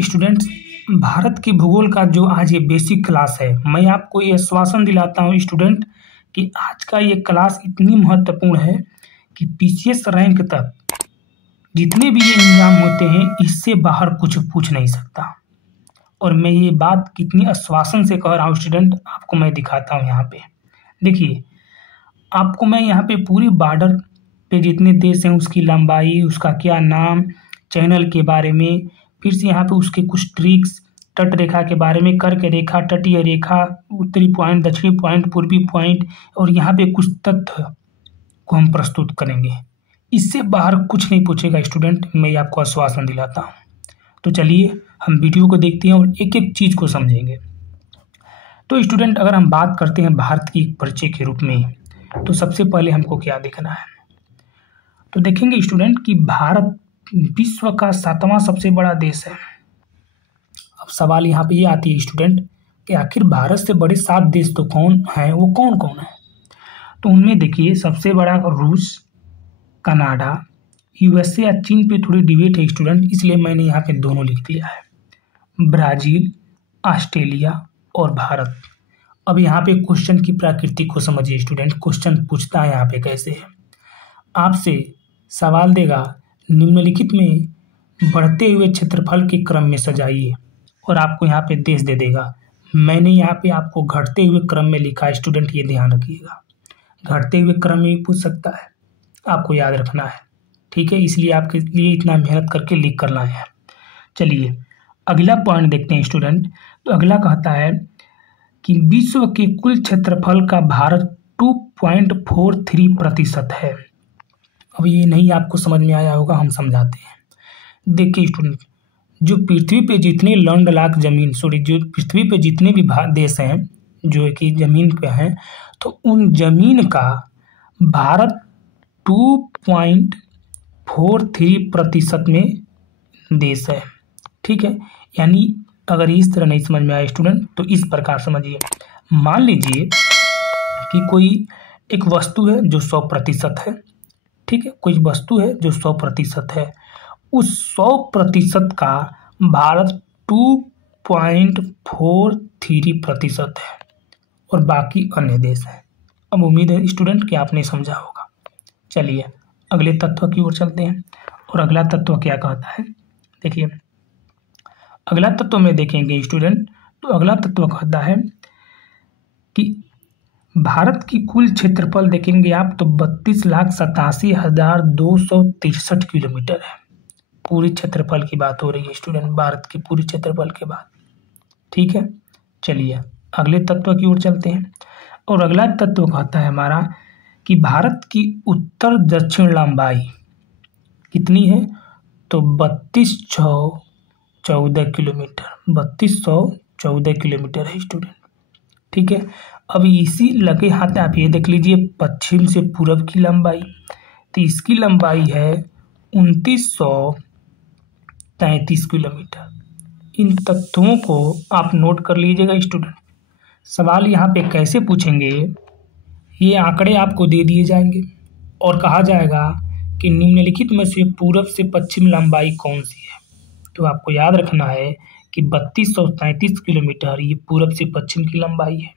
Students, Bharat की भूगोल का जो आज ये बेसिक क्लास है, मैं आपको ये आश्वासन दिलाता हूँ स्टूडेंट कि आज का ये क्लास इतनी महत्वपूर्ण है कि पीसीएस रैंक तक जितने भी ये एग्जाम होते हैं इससे बाहर कुछ पूछ नहीं सकता। और मैं ये बात कितनी आश्वासन से कह रहा हूँ स्टूडेंट, आपको मैं दिखाता हूँ। यहाँ पे देखिए, आपको मैं यहाँ पे पूरी बॉर्डर पे जितने देश हैं उसकी लंबाई, उसका क्या नाम, चैनल के बारे में, फिर से यहाँ पे उसके कुछ ट्रिक्स, तट रेखा के बारे में, कर्क रेखा, तटीय रेखा, उत्तरी पॉइंट, दक्षिणी पॉइंट, पूर्वी पॉइंट, और यहाँ पे कुछ तथ्य को हम प्रस्तुत करेंगे। इससे बाहर कुछ नहीं पूछेगा स्टूडेंट, मैं आपको आश्वासन दिलाता हूँ। तो चलिए हम वीडियो को देखते हैं और एक एक चीज़ को समझेंगे। तो स्टूडेंट, अगर हम बात करते हैं भारत की परिचय के रूप में, तो सबसे पहले हमको क्या देखना है, तो देखेंगे स्टूडेंट कि भारत विश्व का 7वां सबसे बड़ा देश है। अब सवाल यहाँ पे ये आती है स्टूडेंट कि आखिर भारत से बड़े 7 देश तो कौन हैं, वो कौन कौन है। तो उनमें देखिए, सबसे बड़ा रूस, कनाडा, यूएसए या चीन पे थोड़ी डिबेट है स्टूडेंट, इसलिए मैंने यहाँ पे दोनों लिख दिया है, ब्राज़ील, ऑस्ट्रेलिया और भारत। अब यहाँ पे क्वेश्चन की प्रकृति को समझिए स्टूडेंट। क्वेश्चन पूछता है यहाँ पे कैसे है, आपसे सवाल देगा निम्नलिखित में बढ़ते हुए क्षेत्रफल के क्रम में सजाइए, और आपको यहाँ पे देश दे देगा। मैंने यहाँ पे आपको घटते हुए क्रम में लिखा है स्टूडेंट, ये ध्यान रखिएगा। घटते हुए क्रम में भी पूछ सकता है, आपको याद रखना है, ठीक है, इसलिए आपके लिए इतना मेहनत करके लिख करना है। चलिए अगला पॉइंट देखते हैं स्टूडेंट। तो अगला कहता है कि विश्व के कुल क्षेत्रफल का भारत 2.43% है। अब ये नहीं आपको समझ में आया होगा, हम समझाते हैं। देखिए स्टूडेंट, जो पृथ्वी पे जितने लैंडलॉक जमीन, जो पृथ्वी पे जितने भी देश हैं जो कि जमीन पे हैं, तो उन जमीन का भारत 2.43% में देश है, ठीक है। यानी अगर इस तरह नहीं समझ में आया स्टूडेंट, तो इस प्रकार समझिए। मान लीजिए कि कोई एक वस्तु है जो 100% है, ठीक है, कोई वस्तु है जो 100% है, उस 100% का भारत 2.43% है और बाकी अन्य देश है। अब उम्मीद है स्टूडेंट कि आपने समझा होगा। चलिए अगले तत्व की ओर चलते हैं, और अगला तत्व क्या कहता है, देखिए अगला तत्व में देखेंगे स्टूडेंट। तो अगला तत्व कहता है कि भारत की कुल क्षेत्रफल देखेंगे आप तो 32,87,263 किलोमीटर है। पूरी क्षेत्रफल की बात हो रही है स्टूडेंट, भारत की पूरी क्षेत्रफल के बाद, ठीक है। चलिए अगले तत्व की ओर चलते हैं, और अगला तत्व कहता है हमारा कि भारत की उत्तर दक्षिण लंबाई कितनी है, तो 3214 किलोमीटर, 3214 किलोमीटर है स्टूडेंट, ठीक है। अब इसी लगे हाथ आप ये देख लीजिए, पश्चिम से पूर्व की लंबाई, तो इसकी लंबाई है 2933 किलोमीटर। इन तत्वों को आप नोट कर लीजिएगा स्टूडेंट। सवाल यहाँ पे कैसे पूछेंगे, ये आंकड़े आपको दे दिए जाएंगे और कहा जाएगा कि निम्नलिखित में से पूर्व से पश्चिम लंबाई कौन सी है। तो आपको याद रखना है कि 3233 किलोमीटर ये पूर्व से पश्चिम की लंबाई है,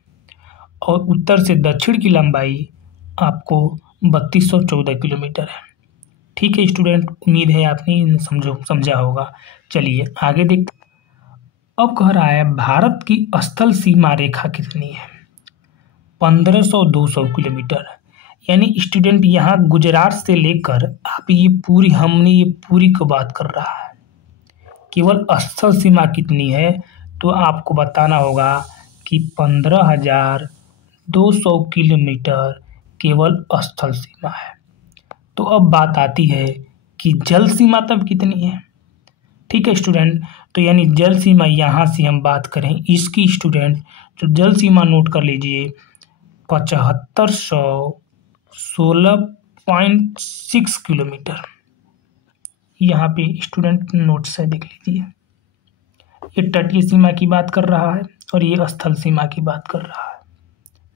और उत्तर से दक्षिण की लंबाई आपको 3214 किलोमीटर है, ठीक है स्टूडेंट। उम्मीद है आपने समझा होगा। चलिए आगे देखते। अब कह रहा है भारत की स्थल सीमा रेखा कितनी है, 1500-200 किलोमीटर। यानी स्टूडेंट यहाँ गुजरात से लेकर आप हमने ये पूरी को बात कर रहा है। केवल स्थल सीमा कितनी है, तो आपको बताना होगा कि 15,200 किलोमीटर केवल स्थल सीमा है। तो अब बात आती है कि जल सीमा तब कितनी है, ठीक है स्टूडेंट। तो यानी जल सीमा यहाँ से हम बात करें इसकी स्टूडेंट, तो जल सीमा नोट कर लीजिए 7516.6 किलोमीटर। यहाँ पे स्टूडेंट नोट से देख लीजिए, ये तटीय सीमा की बात कर रहा है और ये स्थल सीमा की बात कर रहा है,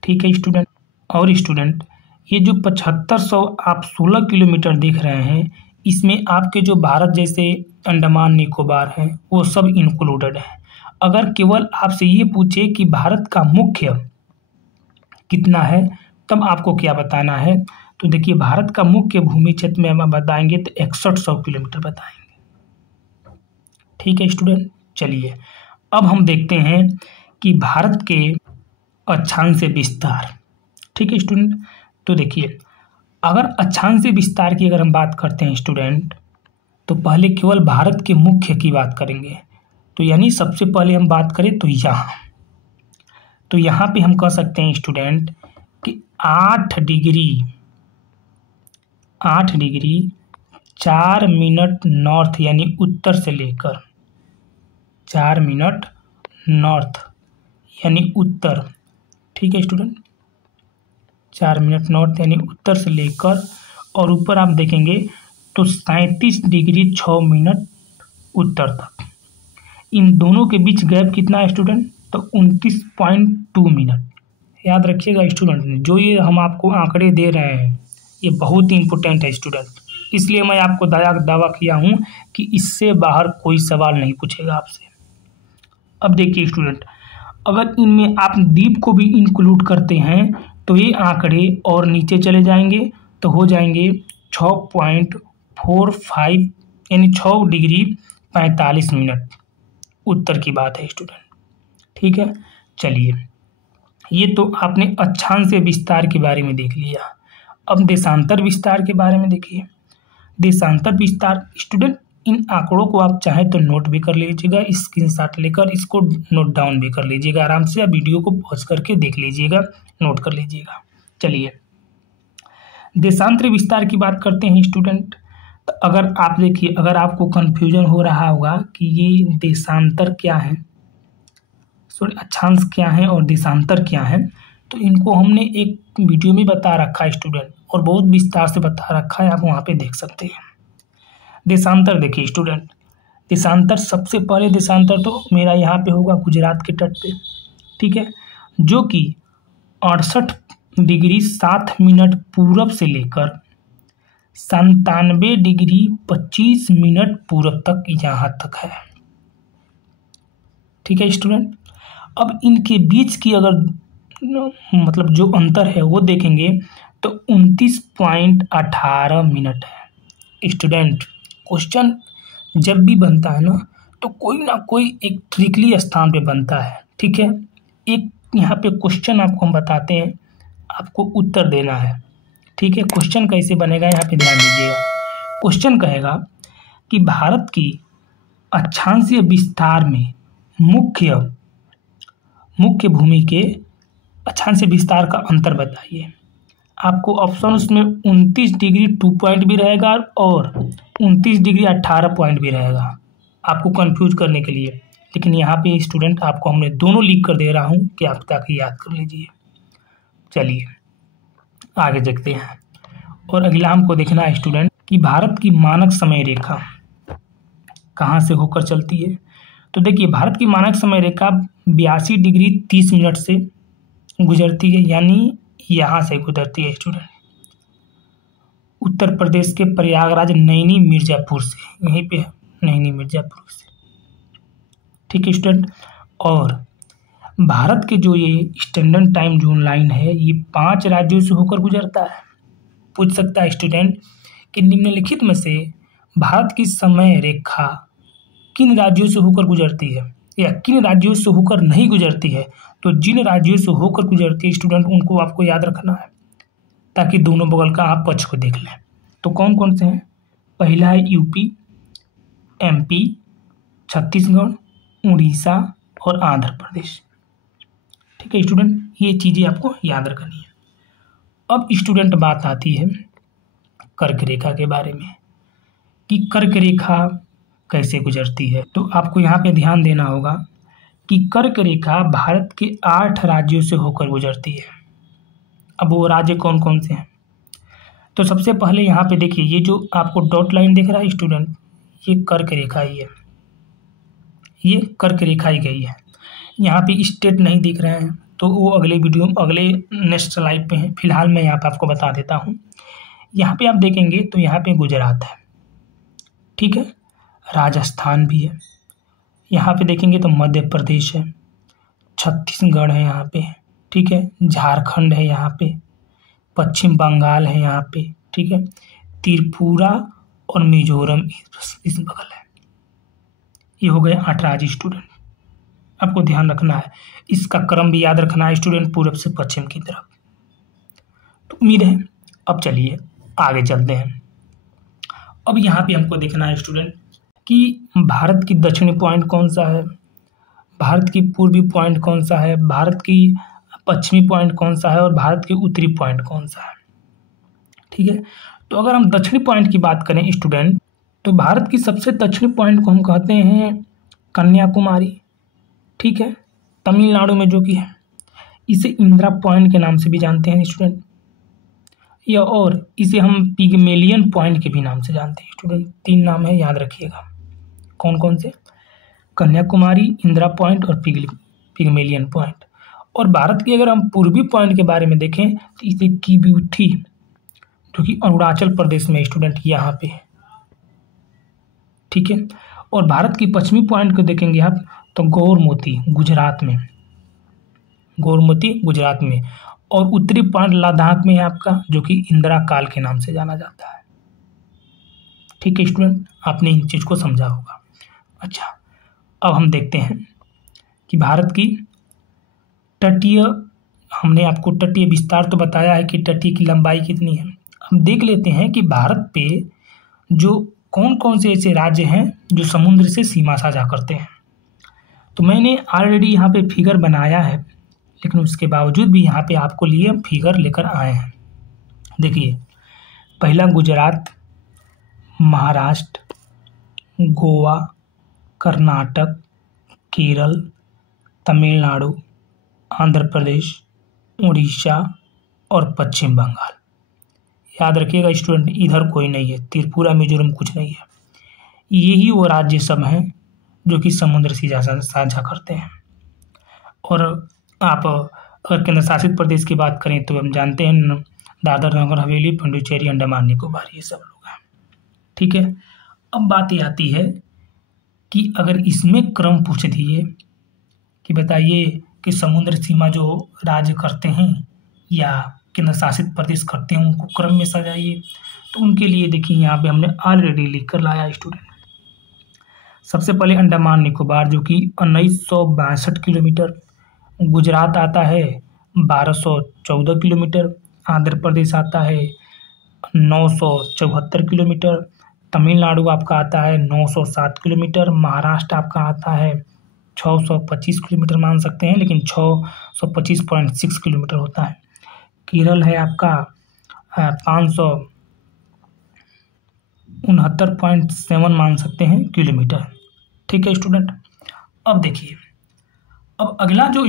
ठीक है स्टूडेंट। और स्टूडेंट ये जो 7500 आप 16 किलोमीटर देख रहे हैं, इसमें आपके जो भारत जैसे अंडमान निकोबार है, वो सब इंक्लूडेड है। अगर केवल आपसे ये पूछे कि भारत का मुख्य कितना है, तब आपको क्या बताना है? तो देखिए, भारत का मुख्य भूमि क्षेत्र में हम बताएंगे तो 6100 किलोमीटर बताएंगे। ठीक है स्टूडेंट, चलिए अब हम देखते हैं कि भारत के अक्षांश विस्तार। ठीक है स्टूडेंट, तो देखिए, अगर अक्षांश विस्तार की अगर हम बात करते हैं स्टूडेंट, तो पहले केवल भारत के मुख्य की बात करेंगे। तो यानी सबसे पहले हम बात करें तो यहाँ पे हम कह सकते हैं स्टूडेंट कि 8 डिग्री 4 मिनट नॉर्थ यानी उत्तर से लेकर 4 मिनट नॉर्थ यानी उत्तर। ठीक है स्टूडेंट, 4 मिनट नॉर्थ यानी उत्तर से लेकर और ऊपर आप देखेंगे तो 37 डिग्री 6 मिनट उत्तर तक। इन दोनों के बीच गैप कितना है स्टूडेंट? तो 29.2 मिनट। याद रखिएगा स्टूडेंट, जो ये हम आपको आंकड़े दे रहे हैं ये बहुत ही इंपॉर्टेंट है स्टूडेंट, इसलिए मैं आपको दावा किया हूँ कि इससे बाहर कोई सवाल नहीं पूछेगा आपसे। अब देखिए स्टूडेंट, अगर इनमें आप द्वीप को भी इंक्लूड करते हैं तो ये आंकड़े और नीचे चले जाएंगे, तो हो जाएंगे 6.45 यानी 6 डिग्री 45 मिनट उत्तर की बात है स्टूडेंट। ठीक है, चलिए ये तो आपने अक्षांश विस्तार के बारे में देख लिया। अब देशांतर विस्तार के बारे में देखिए। देशांतर विस्तार स्टूडेंट, इन आंकड़ों को आप चाहे तो नोट भी कर लीजिएगा, स्क्रीनशॉट लेकर इसको नोट डाउन भी कर लीजिएगा आराम से, या वीडियो को पॉज करके देख लीजिएगा, नोट कर लीजिएगा। चलिए देशांतर विस्तार की बात करते हैं स्टूडेंट। तो अगर आप देखिए, अगर आपको कन्फ्यूजन हो रहा होगा कि ये देशांतर क्या है, अक्षांश क्या है और देशांतर क्या है, तो इनको हमने एक वीडियो में बता रखा है स्टूडेंट, और बहुत विस्तार से बता रखा है, आप वहाँ पे देख सकते हैं। देशांतर देखिए स्टूडेंट, देशांतर सबसे पहले देशांतर तो मेरा यहाँ पे होगा गुजरात के तट पे। ठीक है, जो कि 68 डिग्री 7 मिनट पूरब से लेकर 97 डिग्री 25 मिनट पूरब तक यहाँ तक है। ठीक है स्टूडेंट, अब इनके बीच की अगर मतलब जो अंतर है वो देखेंगे तो 29.18 मिनट है। स्टूडेंट, क्वेश्चन जब भी बनता है तो कोई ना कोई एक ट्रिकली स्थान पे बनता है। ठीक है, एक यहाँ पे क्वेश्चन आपको हम बताते हैं, आपको उत्तर देना है। ठीक है, क्वेश्चन कैसे बनेगा यहाँ पे ध्यान दीजिएगा। क्वेश्चन कहेगा कि भारत की अक्षांशीय विस्तार में मुख्य भूमि के अक्षांशीय विस्तार का अंतर बताइए। आपको ऑप्शन उसमें 29 डिग्री 2 पॉइंट भी रहेगा और 29 डिग्री 18 पॉइंट भी रहेगा, आपको कंफ्यूज करने के लिए। लेकिन यहाँ पे स्टूडेंट आपको हमने दोनों लिख कर दे रहा हूँ कि आप ताकि याद कर लीजिए। चलिए आगे देखते हैं। और अगला हमको देखना है स्टूडेंट कि भारत की मानक समय रेखा कहाँ से होकर चलती है। तो देखिए, भारत की मानक समय रेखा 82 डिग्री 30 मिनट से गुजरती है, यानी यहाँ से गुजरती है स्टूडेंट, उत्तर प्रदेश के प्रयागराज नैनी मिर्जापुर से, यहीं पे है नैनी मिर्जापुर से। ठीक है स्टूडेंट, और भारत के जो ये स्टैंडर्ड टाइम जोन लाइन है ये 5 राज्यों से होकर गुजरता है। पूछ सकता है स्टूडेंट कि निम्नलिखित में से भारत की समय रेखा किन राज्यों से होकर गुजरती है या किन राज्यों से होकर नहीं गुजरती है। तो जिन राज्यों से होकर गुजरती है स्टूडेंट उनको आपको याद रखना है, ताकि दोनों बगल का आप पक्ष को देख लें। तो कौन कौन से हैं? पहला है यूपी, एमपी, छत्तीसगढ़, उड़ीसा और आंध्र प्रदेश। ठीक है स्टूडेंट, ये चीज़ें आपको याद रखनी है। अब स्टूडेंट बात आती है कर्क रेखा के बारे में कि कर्क रेखा कैसे गुजरती है। तो आपको यहाँ पे ध्यान देना होगा कि कर्क रेखा भारत के 8 राज्यों से होकर गुजरती है। अब वो राज्य कौन कौन से हैं? तो सबसे पहले यहाँ पे देखिए, ये जो आपको डॉट लाइन दिख रहा है स्टूडेंट, ये कर्क रेखा ही है, ये कर्क रेखा ही गई है। यहाँ पे स्टेट नहीं दिख रहे हैं तो वो अगले वीडियो अगले नेक्स्ट स्लाइड पे है, फिलहाल मैं यहाँ पे आपको बता देता हूँ। यहाँ पे आप देखेंगे तो यहाँ पे गुजरात है। ठीक है, राजस्थान भी है, यहाँ पे देखेंगे तो मध्य प्रदेश है, छत्तीसगढ़ है यहाँ पे, ठीक है, झारखंड है यहाँ पे, पश्चिम बंगाल है यहाँ पे, ठीक है, त्रिपुरा और मिजोरम इस बगल है। ये हो गए 8 राज्य स्टूडेंट। आपको ध्यान रखना है, इसका क्रम भी याद रखना है स्टूडेंट, पूरब से पश्चिम की तरफ। तो उम्मीद है, अब चलिए आगे चलते हैं। अब यहाँ पे हमको देखना है स्टूडेंट कि भारत की दक्षिणी पॉइंट कौन सा है, भारत की पूर्वी पॉइंट कौन सा है, भारत की पश्चिमी पॉइंट कौन सा है और भारत की उत्तरी पॉइंट कौन सा है। ठीक है, तो अगर हम दक्षिणी पॉइंट की बात करें स्टूडेंट, तो भारत की सबसे दक्षिणी पॉइंट को हम कहते हैं कन्याकुमारी, ठीक है, तमिलनाडु में जो कि है। इसे इंदिरा पॉइंट के नाम से भी जानते हैं स्टूडेंट, या और इसे हम पिगमेलियन पॉइंट के भी नाम से जानते हैं स्टूडेंट। 3 नाम है, याद रखिएगा। कौन कौन से? कन्याकुमारी, इंदिरा पॉइंट और पिगमेलियन पॉइंट। और भारत की अगर हम पूर्वी पॉइंट के बारे में देखें तो इसे किब्यूथी, जो कि अरुणाचल प्रदेश में स्टूडेंट यहाँ पे है, ठीक है। और भारत की पश्चिमी पॉइंट को देखेंगे आप तो गौरमोती गुजरात में, गौरमोती गुजरात में। और उत्तरी पॉइंट लद्दाख में है आपका, जो कि इंदिरा काल के नाम से जाना जाता है। ठीक है स्टूडेंट, आपने इन चीज़ को समझा होगा। अच्छा, अब हम देखते हैं कि भारत की तटीय, हमने आपको तटीय विस्तार तो बताया है कि तटीय की लंबाई कितनी है। हम देख लेते हैं कि भारत पे जो कौन कौन से ऐसे राज्य हैं जो समुद्र से सीमा साझा करते हैं। तो मैंने ऑलरेडी यहाँ पे फिगर बनाया है, लेकिन उसके बावजूद भी यहाँ पे आपको लिए फिगर लेकर आए हैं। देखिए, पहला गुजरात, महाराष्ट्र, गोवा, कर्नाटक, केरल, तमिलनाडु, आंध्र प्रदेश, उड़ीसा और पश्चिम बंगाल। याद रखिएगा स्टूडेंट, इधर कोई नहीं है, त्रिपुरा मिजोरम कुछ नहीं है। यही वो राज्य सब हैं जो कि समुद्र से साझा करते हैं। और आप अगर केंद्र शासित प्रदेश की बात करें तो हम जानते हैं दादर नगर हवेली, पुडुचेरी, अंडमान निकोबार, ये सब लोग हैं। ठीक है, अब बात ये आती है कि अगर इसमें क्रम पूछ दिए कि बताइए कि समुद्र सीमा जो राज्य करते हैं या केंद्र शासित प्रदेश करते हैं उनको क्रम में सजाइए, तो उनके लिए देखिए यहाँ पे हमने ऑलरेडी लिख कर लाया स्टूडेंट। सबसे पहले अंडमान निकोबार, जो कि 1962 किलोमीटर, गुजरात आता है 1214 किलोमीटर, आंध्र प्रदेश आता है 974 किलोमीटर, तमिलनाडु आपका आता है 907 किलोमीटर, महाराष्ट्र आपका आता है 625 किलोमीटर मान सकते हैं, लेकिन 625.6 किलोमीटर होता है। केरल है आपका 569.7 मान सकते हैं किलोमीटर। ठीक है स्टूडेंट, अब देखिए, अब अगला जो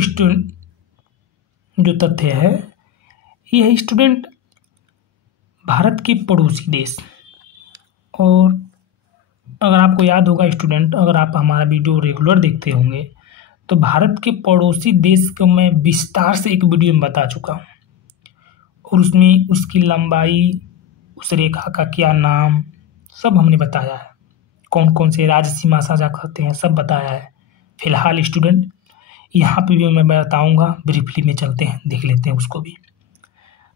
तथ्य है ये है स्टूडेंट भारत के पड़ोसी देश। और अगर आपको याद होगा स्टूडेंट, अगर आप हमारा वीडियो रेगुलर देखते होंगे तो भारत के पड़ोसी देश को मैं विस्तार से एक वीडियो में बता चुका हूँ, और उसमें उसकी लंबाई, उस रेखा का क्या नाम, सब हमने बताया है। कौन कौन से राज्य सीमा साझा करते हैं सब बताया है। फिलहाल स्टूडेंट यहाँ पे भी मैं बताऊँगा, ब्रीफली में चलते हैं, देख लेते हैं उसको भी।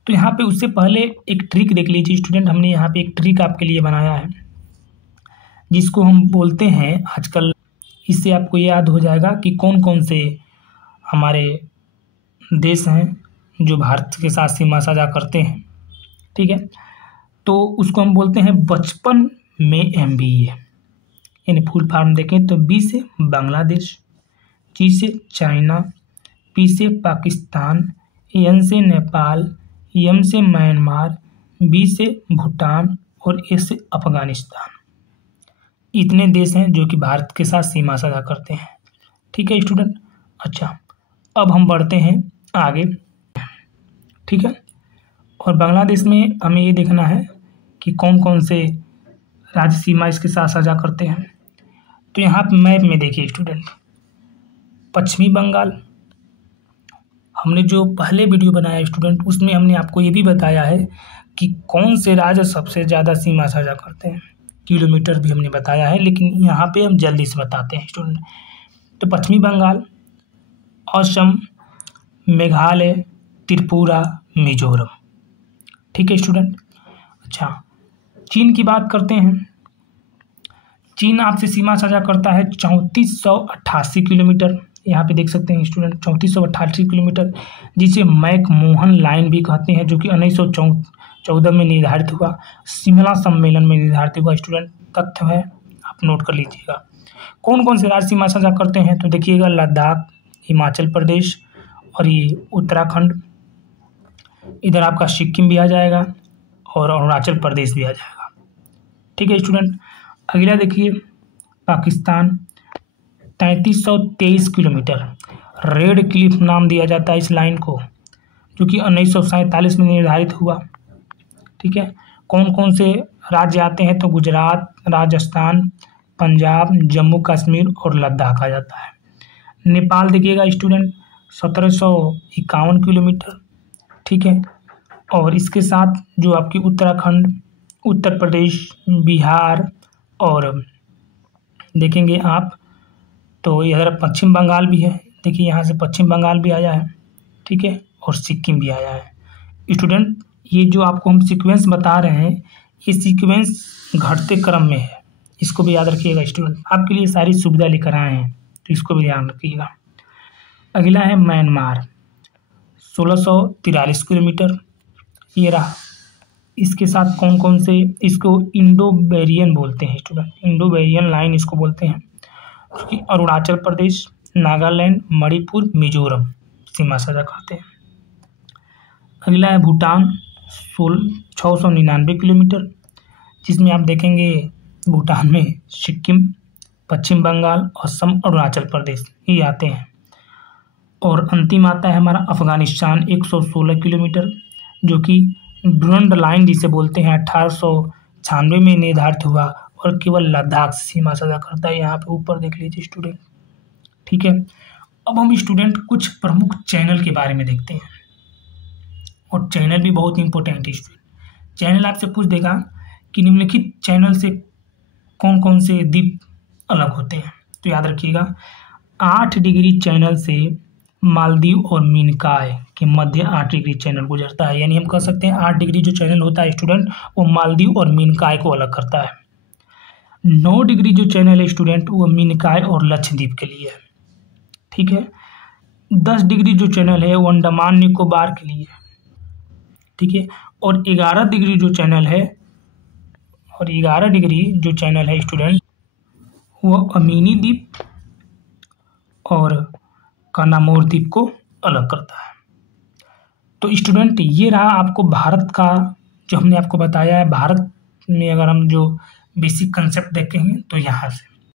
तो यहाँ पे उससे पहले एक ट्रिक देख लीजिए स्टूडेंट, हमने यहाँ पे एक ट्रिक आपके लिए बनाया है जिसको हम बोलते हैं आजकल, इससे आपको याद हो जाएगा कि कौन कौन से हमारे देश हैं जो भारत के साथ सीमा साझा करते हैं। ठीक है, तो उसको हम बोलते हैं बचपन में MBA, यानी फुल फॉर्म देखें तो B से बांग्लादेश, G से चाइना, P से पाकिस्तान, N से नेपाल, M से म्यांमार, B से भूटान और A से अफगानिस्तान। इतने देश हैं जो कि भारत के साथ सीमा साझा करते हैं। ठीक है स्टूडेंट, अच्छा अब हम बढ़ते हैं आगे। ठीक है, और बांग्लादेश में हमें ये देखना है कि कौन कौन से राज्य सीमा इसके साथ साझा करते हैं। तो यहाँ पे मैप में देखिए स्टूडेंट, पश्चिमी बंगाल, हमने जो पहले वीडियो बनाया स्टूडेंट उसमें हमने आपको ये भी बताया है कि कौन से राज्य सबसे ज़्यादा सीमा साझा करते हैं। किलोमीटर भी हमने बताया है, लेकिन यहाँ पे हम जल्दी से बताते हैं स्टूडेंट। तो पश्चिमी बंगाल, असम, मेघालय, त्रिपुरा, मिजोरम। ठीक है स्टूडेंट। अच्छा, चीन की बात करते हैं। चीन आपसे सीमा साझा करता है 3488 किलोमीटर। यहाँ पे देख सकते हैं स्टूडेंट 3488 किलोमीटर, जिसे मैकमोहन लाइन भी कहते हैं, जो कि 1914 में निर्धारित हुआ, शिमला सम्मेलन में निर्धारित हुआ। स्टूडेंट तथ्य है, आप नोट कर लीजिएगा। कौन कौन से राज्य सीमा साझा करते हैं तो देखिएगा, लद्दाख, हिमाचल प्रदेश और ये उत्तराखंड, इधर आपका सिक्किम भी आ जाएगा और अरुणाचल प्रदेश भी आ जाएगा। ठीक है स्टूडेंट। अगला देखिए, पाकिस्तान 3323 किलोमीटर, रेड क्लिफ नाम दिया जाता है इस लाइन को, जो कि 1947 में निर्धारित हुआ। ठीक है। कौन कौन से राज्य आते हैं तो गुजरात, राजस्थान, पंजाब, जम्मू कश्मीर और लद्दाख आ जाता है। नेपाल देखिएगा स्टूडेंट 1751 किलोमीटर। ठीक है। और इसके साथ जो आपकी उत्तराखंड, उत्तर प्रदेश, बिहार और देखेंगे आप तो इधर पश्चिम बंगाल भी है। देखिए यहाँ से पश्चिम बंगाल भी आया है। ठीक है। और सिक्किम भी आया है। स्टूडेंट ये जो आपको हम सीक्वेंस बता रहे हैं, ये सीक्वेंस घटते क्रम में है, इसको भी याद रखिएगा स्टूडेंट। आपके लिए सारी सुविधा लेकर आए हैं तो इसको भी ध्यान रखिएगा। अगला है म्यांमार 1643 किलोमीटर, ये रहा। इसके साथ कौन कौन से, इसको इंडो बैरियन बोलते हैं स्टूडेंट, इंडो बैरियन लाइन इसको बोलते हैं, क्योंकि अरुणाचल प्रदेश, नागालैंड, मणिपुर, मिजोरम सीमा साझा करते हैं। अगला है भूटान 699 किलोमीटर, जिसमें आप देखेंगे भूटान में सिक्किम, पश्चिम बंगाल, असम, अरुणाचल प्रदेश ये आते हैं। और अंतिम आता है हमारा अफगानिस्तान 116 किलोमीटर, जो कि डुरंड लाइन जिसे बोलते हैं 1896 में निर्धारित हुआ और केवल लद्दाख से सीमा साझा करता है। यहाँ पे ऊपर देख लीजिए स्टूडेंट। ठीक है। अब हम स्टूडेंट कुछ प्रमुख चैनल के बारे में देखते हैं, और चैनल भी बहुत इंपॉर्टेंट है स्टूडेंट। चैनल आपसे पूछ देगा कि निम्नलिखित चैनल से कौन कौन से द्वीप अलग होते हैं, तो याद रखिएगा 8 डिग्री चैनल से मालदीव और मीनकाय के मध्य 8 डिग्री चैनल गुजरता है। यानी हम कह सकते हैं 8 डिग्री जो चैनल होता है स्टूडेंट, वो मालदीव और मीनकाय को अलग करता है। 9 डिग्री जो चैनल है स्टूडेंट, वो मीनकाय और लक्षद्वीप के लिए है। ठीक है। 10 डिग्री जो चैनल है वो अंडमान निकोबार के लिए है। ठीक है। और 11 डिग्री जो चैनल है, और 11 डिग्री जो चैनल है स्टूडेंट, वो अमीनी द्वीप और कानामोर द्वीप को अलग करता है। तो स्टूडेंट ये रहा आपको भारत का जो हमने आपको बताया है। भारत में अगर हम जो बेसिक कंसेप्ट देखेंगे तो यहाँ से